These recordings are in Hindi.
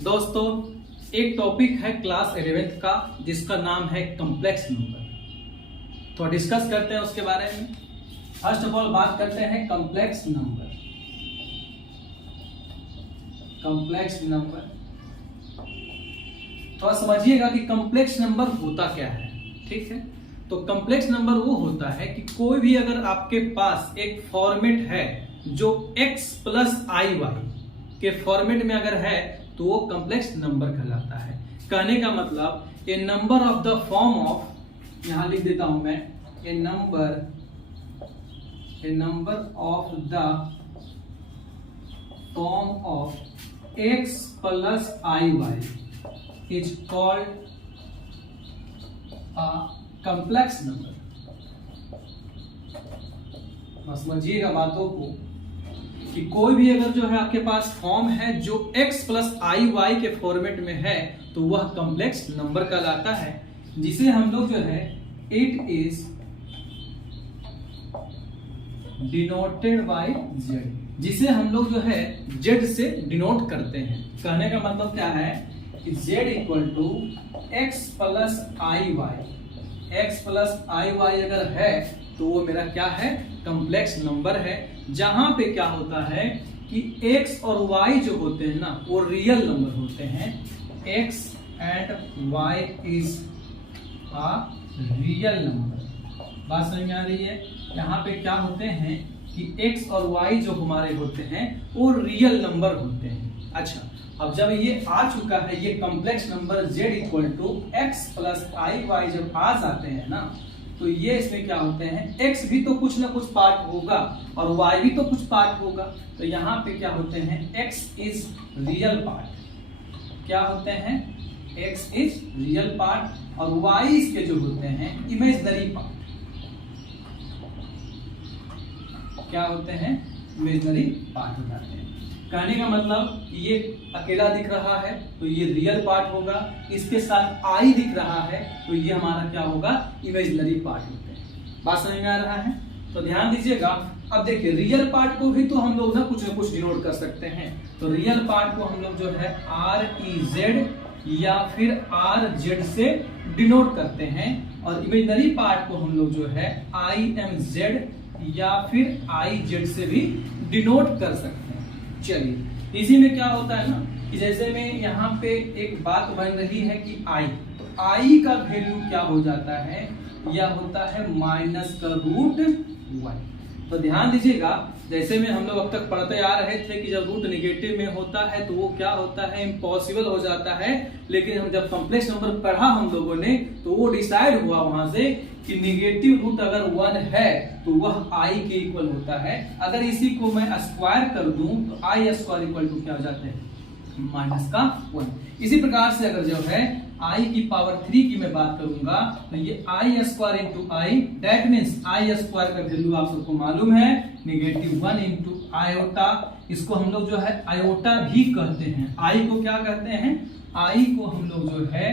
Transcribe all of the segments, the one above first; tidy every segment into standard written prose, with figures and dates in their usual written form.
दोस्तों, एक टॉपिक है क्लास 11th का जिसका नाम है कॉम्प्लेक्स नंबर। तो डिस्कस करते हैं उसके बारे में। फर्स्ट ऑफ ऑल बात करते हैं कॉम्प्लेक्स नंबर। कॉम्प्लेक्स नंबर तो समझिएगा कि कॉम्प्लेक्स नंबर होता क्या है। ठीक है, तो कॉम्प्लेक्स नंबर वो होता है कि कोई भी अगर आपके पास एक फॉर्मेट है जो x प्लस आई वाई के फॉर्मेट में अगर है तो वो कॉम्प्लेक्स नंबर कहलाता है। कहने का मतलब a number of the form of, यहां लिख देता हूं मैं, a number of the form of x plus i y is called a complex number. समझिएगा बातों को कि कोई भी अगर जो है आपके पास फॉर्म है जो x प्लस आई वाई के फॉर्मेट में है तो वह कॉम्प्लेक्स नंबर कहलाता है, जिसे हम लोग जो है it is denoted by z, जिसे हम लोग जो है z से डिनोट करते हैं। कहने का मतलब क्या है कि z equal to x plus i y, x plus i y अगर है तो वो मेरा क्या है, कॉम्प्लेक्स नंबर है। जहां पे क्या होता है कि x और y जो होते हैं ना वो रियल नंबर होते हैं। x and y is a real number. बात समझ में आ रही है? यहाँ पे क्या होते हैं कि x और y जो हमारे होते हैं वो रियल नंबर होते हैं। अच्छा, अब जब ये आ चुका है, ये complex number z equal to x plus i y जब आ जाते हैं ना, तो ये इसमें क्या होते हैं, x भी तो कुछ ना कुछ पार्ट होगा और y भी तो कुछ पार्ट होगा। तो यहाँ पे क्या होते हैं, x इज रियल पार्ट। क्या होते हैं, x इज रियल पार्ट और y इसके जो होते हैं इमेजिनरी पार्ट। क्या होते हैं, इमेजिनरी पार्ट हो जाते हैं। कहने का मतलब ये अकेला दिख रहा है तो ये रियल पार्ट होगा, इसके साथ आई दिख रहा है तो ये हमारा क्या होगा, इमेजिनरी पार्ट होते हैं। बात समझ में आ रहा है? तो ध्यान दीजिएगा। अब देखिए, रियल पार्ट को भी तो हम लोग ना कुछ डिनोट कर सकते हैं। तो रियल पार्ट को हम लोग जो है आर ई जेड या फिर आर जेड से डिनोट करते हैं, और इमेजिनरी पार्ट को हम लोग जो है आई एम जेड या फिर आई जेड से भी डिनोट कर सकते हैं। चलिए, इसी में क्या होता है ना कि जैसे में यहाँ पे एक बात बन रही है कि आई, तो आई का वैल्यू क्या हो जाता है, यह होता है माइनस का रूट वाई। तो ध्यान दीजिएगा, जैसे में हम लोग अब तक पढ़ते आ रहे थे कि जब रूट निगेटिव में होता है तो वो क्या होता है, इम्पॉसिबल हो जाता है। लेकिन हम जब कॉम्प्लेक्स नंबर पढ़ा हम लोगों ने तो वो डिसाइड हुआ वहां से कि निगेटिव रूट अगर 1 है तो वह i के इक्वल होता है। अगर इसी को मैं स्क्वायर कर दूं तो i स्क्वायर इक्वल टू क्या हो जाता है, माइनस का 1। इसी प्रकार से अगर जो है i की पावर 3 की मैं बात करूंगा तो ये i square into I, that means i square का वैल्यू आप सबको मालूम है निगेटिव 1 इंटू आयोटा। इसको हम लोग जो है आयोटा भी कहते हैं। i को क्या कहते हैं, i को हम लोग जो है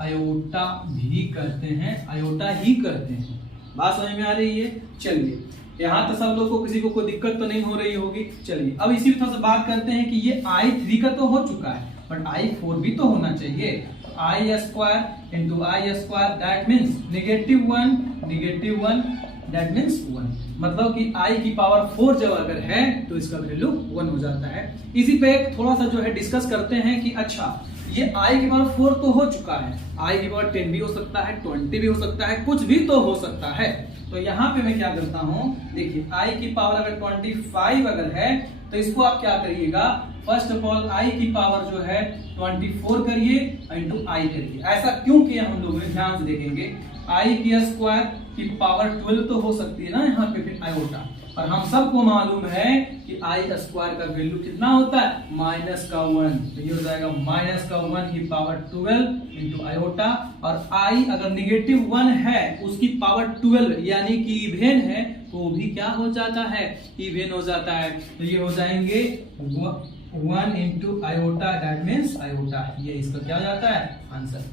आयोटा भी करते हैं, आयोटा ही करते हैं। बात समझ में आ रही है? चलिए, यहाँ तो सब लोग को किसी को कोई दिक्कत तो नहीं हो रही होगी। चलिए, अब इसी तरह से बात करते हैं कि ये i3 का तो हो चुका है बट i4 भी तो होना चाहिए। तो i square into I square, that means negative 1 that means 1। मतलब कि i की पावर 4 जब अगर है तो इसका वैल्यू 1 हो जाता है। इसी पे थोड़ा सा जो है डिस्कस करते हैं कि अच्छा, ये i की पावर 4 तो हो चुका है, i की पावर 10 भी हो सकता है, 20 भी हो सकता है, कुछ भी तो हो सकता है। तो यहाँ पे मैं क्या करता हूँ, देखिए i की पावर अगर 25 अगर है तो इसको आप क्या करिएगा, फर्स्ट ऑफ ऑल i की पावर जो है 24 करिए इंटू i करिए। ऐसा क्यों किया हम लोग ध्यान से देखेंगे। i की स्क्वायर की पावर 12 तो हो सकती है ना यहाँ पे, फिर आयोटा, और हम सबको मालूम है कि आई स्क्वायर का वैल्यू कितना होता है, माइनस का 1। तो ये हो जाएगा माइनस का 1 की पावर 12 इंटू आयोटा। और आई अगर निगेटिव 1 है उसकी पावर 12 यानी कि इवेन है तो वो भी क्या हो जाता है, इवेन हो जाता है। तो ये हो जाएंगे 1 into iota, that means iota. ये इसका क्या हो जाता है, आंसर।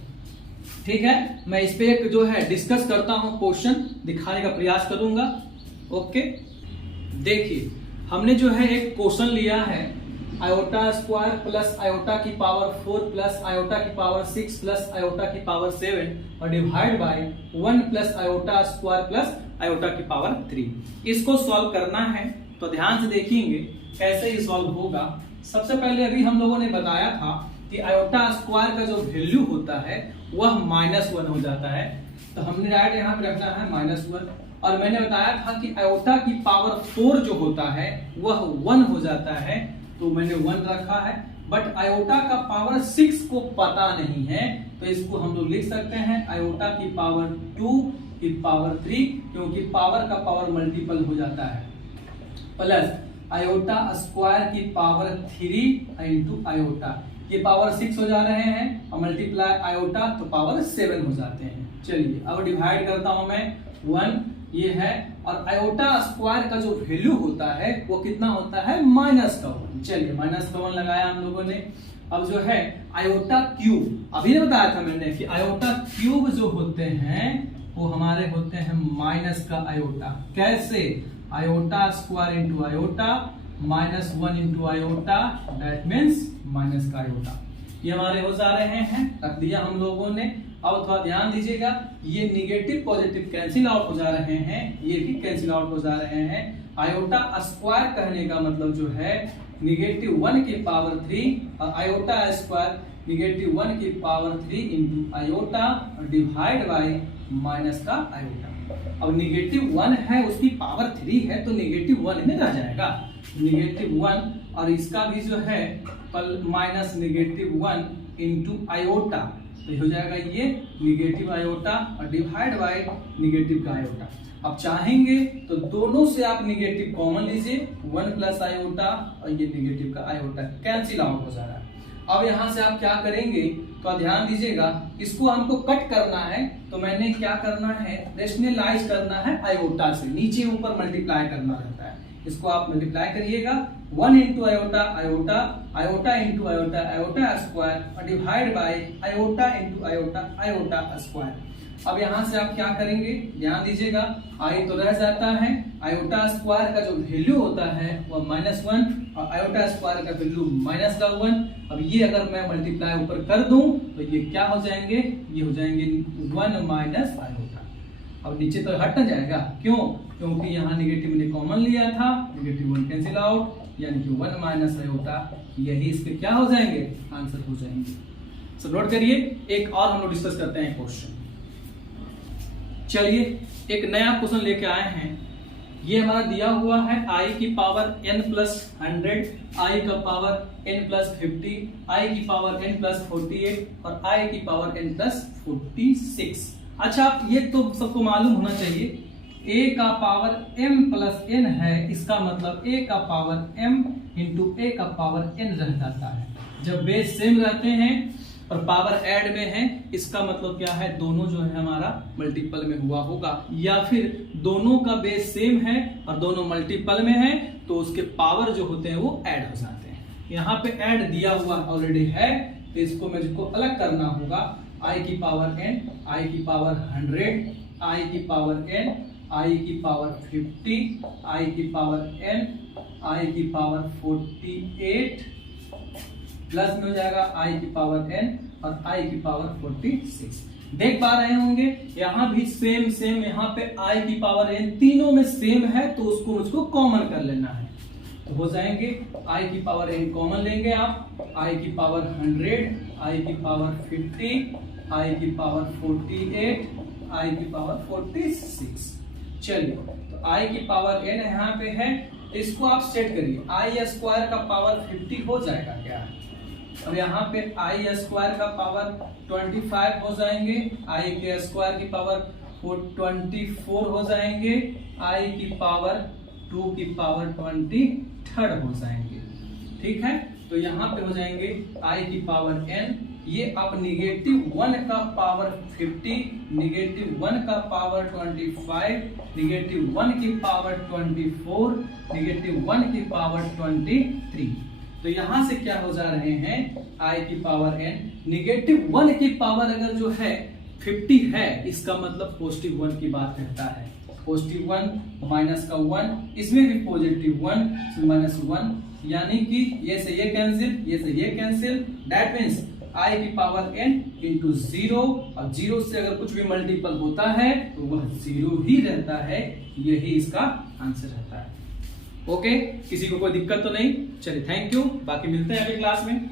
ठीक है, मैं इस पे एक जो है डिस्कस करता हूं, क्वेश्चन दिखाने का प्रयास करूंगा। ओके, देखिए हमने जो है एक क्वेश्चन लिया है आयोटा स्क्वायर प्लस आयोटा की पावर 4 प्लस आयोटा की पावर 6 प्लस आयोटा की पावर 7 और divide bye 1 plus iota square plus iota की पावर 3। इसको सॉल्व करना है तो ध्यान से देखेंगे कैसे ये सॉल्व होगा। सबसे पहले अभी हम लोगों ने बताया था कि आयोटा स्क्वायर का जो वैल्यू होता है वह -1 हो जाता है, तो हमने डायरेक्ट यहाँ पे रखना है -1। और मैंने बताया था कि आयोटा की पावर 4 जो होता है वह 1 हो जाता है, तो मैंने 1 रखा है। बट आयोटा का पावर 6 को पता नहीं है, तो इसको हम लोग लिख सकते हैं आयोटा की पावर 2 की पावर 3, क्योंकि पावर का पावर मल्टीपल हो जाता है, प्लस आयोटा स्क्वायर की पावर 3 इंटू आयोटा, ये पावर 6 हो जा रहे हैं और मल्टीप्लाई आयोटा तो पावर 7 हो जाते हैं। चलिए अब डिवाइड करता हूं मैं 1, ये है, और आयोटा स्क्वायर का जो वैल्यू होता है वो कितना होता है -1। चलिए -1 लगाया हम लोगों ने। अब जो है आयोटा क्यूब, अभी ने बताया था मैंने कि आयोटा क्यूब जो होते हैं वो हमारे होते हैं माइनस का आयोटा। कैसे? Iota square into iota -1 into iota, that means minus का आयोटा। ये हमारे हो जा रहे हैं, रख दिया हम लोगों ने। अब थोड़ा ध्यान दीजिएगा, ये निगेटिव पॉजिटिव कैंसिल आउट हो जा रहे हैं, ये भी कैंसिल आउट हो जा रहे हैं। आयोटा स्क्वायर कहने का मतलब जो है -1 की पावर 3 और आयोटा स्क्वायर -1 की power 3 into iota divide by minus का आयोटा। अब -1 है, उसकी पावर 3 है, तो -1 में रह जाएगा, -1, और इसका भी जो है -1 इंटू आयोटा, तो हो जाएगा ये निगेटिव आयोटा और डिवाइड बाय निगेटिव का आयोटा। अब चाहेंगे तो दोनों से आप निगेटिव कॉमन लीजिए, 1 प्लस आयोटा और ये निगेटिव का आयोटा कैंसिल आउट हो जा रहा है। अब यहाँ से आप क्या करेंगे तो ध्यान दीजिएगा, इसको हमको कट करना है, तो मैंने क्या करना है, रेशनलाइज करना है आयोटा से, नीचे ऊपर मल्टीप्लाई करना रहता है। इसको आप मल्टीप्लाई करिएगा, 1 into iota iota, iota into iota iota square और divide by iota into iota iota square. अब यहाँ से आप क्या करेंगे, ध्यान दीजिएगा, आई तो रह जाता है, आयोटा स्क्वायर का जो वैल्यू होता है वह -1 और आयोटा स्क्वायर का वैल्यू -1। अब ये अगर मैं मल्टीप्लाई ऊपर कर दूं तो ये क्या हो जाएंगे, ये हो जाएंगे 1 माइनस आयोटा। अब नीचे तो हट न जाएगा, क्यों? क्योंकि यहाँ निगेटिव ने कॉमन लिया था, -1 कैंसिल आउट, यानी कि 1 माइनस आयोटा, यही इसके क्या हो जाएंगे, आंसर हो जाएंगे। सब नोट करिए, एक और हम लोग डिस्कस करते हैं क्वेश्चन। चलिए एक नया क्वेश्चन लेके आए हैं। ये हमारा दिया हुआ है i की पावर n प्लस 100, i का पावर n प्लस 50, i की पावर n प्लस 48 और i की पावर n प्लस 46। अच्छा, ये तो सबको मालूम होना चाहिए, a का पावर m प्लस n है, इसका मतलब a का पावर m इंटू a का पावर n रह जाता है। जब बेस सेम रहते हैं और पावर ऐड में है, इसका मतलब क्या है, दोनों जो है हमारा मल्टीपल में हुआ होगा, या फिर दोनों का बेस सेम है और दोनों मल्टीपल में है, तो उसके पावर जो होते हैं वो ऐड हो जाते हैं। यहाँ पे ऐड दिया हुआ ऑलरेडी है, तो इसको मुझको अलग करना होगा, i की पावर n, i की पावर 100, i की पावर n, i की पावर 50, i की पावर n, i की पावर 48 प्लस में हो जाएगा i की पावर n और i की पावर 46। देख पा रहे होंगे यहाँ भी सेम, यहाँ पे i की पावर n तीनों में सेम है, तो उसको मुझको कॉमन कर लेना है, तो हो जाएंगे i की पावर n कॉमन लेंगे आप, i की पावर 100, i की पावर 50, i की पावर 48, i की पावर 46। चलिए तो i की पावर n यहाँ पे है, इसको आप सेट करिए, i स्क्वायर का पावर 50 हो जाएगा क्या, और यहाँ पे i स्क्वायर का पावर 25 हो जाएंगे, i के स्क्वायर की पावर 24 हो जाएंगे, i की पावर 2 की पावर 23 हो जाएंगे। ठीक है, तो यहाँ पे हो जाएंगे i की पावर n, ये आप -1 का पावर 50, -1 का पावर 25, -1 की पावर 24, -1 की पावर 23। तो यहां से क्या हो जा रहे हैं, i की पावर n, -1 की पावर अगर जो है 50 है, इसका मतलब +1 की बात कहता है, +1 माइनस का 1, इसमें भी +1, -1, यानी कि ये से ये कैंसिल, ये से ये कैंसिल, दैट मीन्स I की पावर n इंटू 0, और 0 से अगर कुछ भी मल्टीपल होता है तो वह 0 ही रहता है, यही इसका आंसर रहता है। ओके, किसी को कोई दिक्कत तो नहीं? चलिए थैंक यू, बाकी मिलते हैं अगली क्लास में।